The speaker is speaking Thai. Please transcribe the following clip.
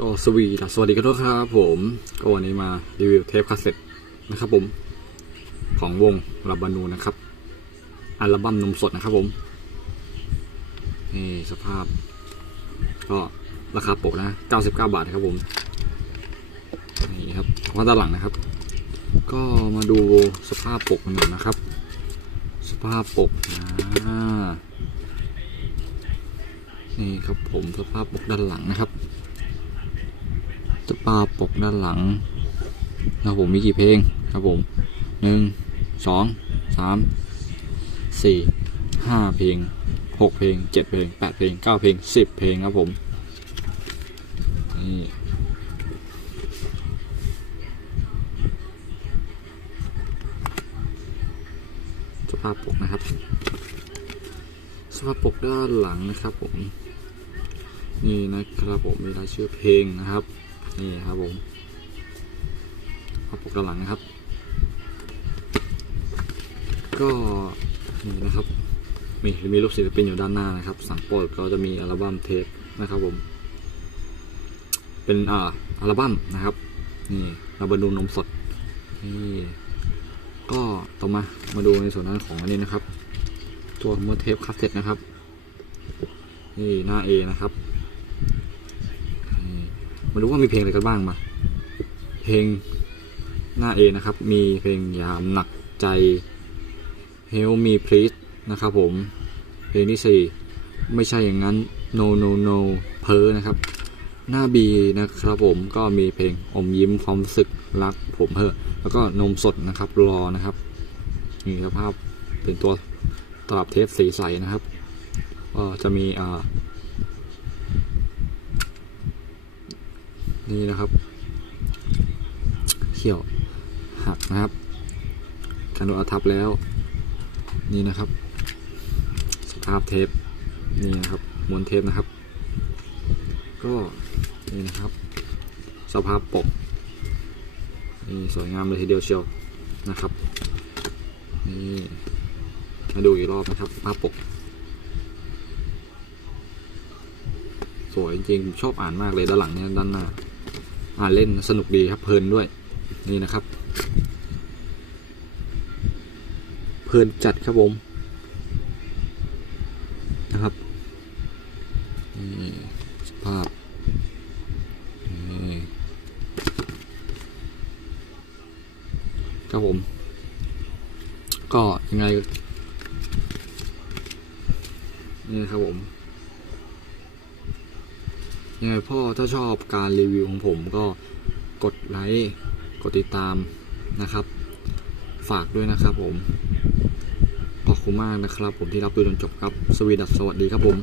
ก็สวีดสวัสดีกันด้วยครับผม ก็วันนี้มารีวิวเทปคาสเซ็ตนะครับผม ของวงลาบบานูนะครับ อัลบั้มนมสดนะครับผม นี่สภาพ ก็ราคาปกนะ 99 บาทนะครับผม นี่ครับว่าด้านหลังนะครับ ก็มาดูสภาพปกกันหน่อยนะครับ สภาพปกนะนี่ครับผมสภาพปกด้านหลังนะครับ สภาปกด้านหลังนะครับผมมีกี่เพลงครับผมหนึ่งสองสามสี่ห้าเพลงหกเพลงเจ็ดเพลงแปดเพลงเก้าเพลงสิบเพลงครับผมนี่สภาพปกนะครับสภาพปกด้านหลังนะครับผมนี่นะครับผมมีรายชื่อเพลงนะครับ นี่ครับผมภาพปกด้านหลังนะครับ ก็นี่นะครับมีมีรูปศิลปินอยู่ด้านหน้านะครับ สั่งโปรดก็จะมีอัลบั้มเทปนะครับผม เป็นอ่าอัลบั้มนะครับ นี่เรามาดูนมสดนี่ก็ต่อมามาดูในส่วนนั้นของอันนี้นะครับ ตัวมอเทปคาสเซ็ตนะครับ นี่หน้า A นะครับ มาดูว่ามีเพลงอะไรกันบ้างมา เพลงหน้า A นะครับ มีเพลงยามหนักใจ Help Me Please นะครับผม เพลงที่4ไม่ใช่อย่างนั้น No No No เพอนะครับ หน้า B นะครับผมก็มีเพลงอมยิ้มความรู้สึกรักผมเถอแล้วก็นมสดนะครับรอนะครับนี่สภาพเป็นตัวตลับเทปสีใสนะครับก็จะมีอ่า นี่นะครับเขี่ยวหักนะครับการโดนอาทับแล้ว นี่นะครับ สภาพเทปนี่นะครับม้วนเทปนะครับ ก็นี่นะครับ สภาพปกนี่สวยงามเลยทีเดียวเชียวนะครับนี่มาดูอีกรอบนะครับ ภาพปก สวยจริงๆชอบอ่านมากเลยด้านหลังเนี่ยด้านหน้า อ่าเล่นสนุกดีครับเพลินด้วย นี่นะครับ เพลินจัดครับผมนะครับนี่สภาพครับผม ก็ยังไงนี่นะครับผม ยังไงพ่อถ้าชอบการรีวิวของผมก็กดไลค์กดติดตามนะครับ ฝากด้วยนะครับผม ขอบคุณมากนะครับผมที่รับดูจนจบครับ สวีดัสสวัสดีครับผม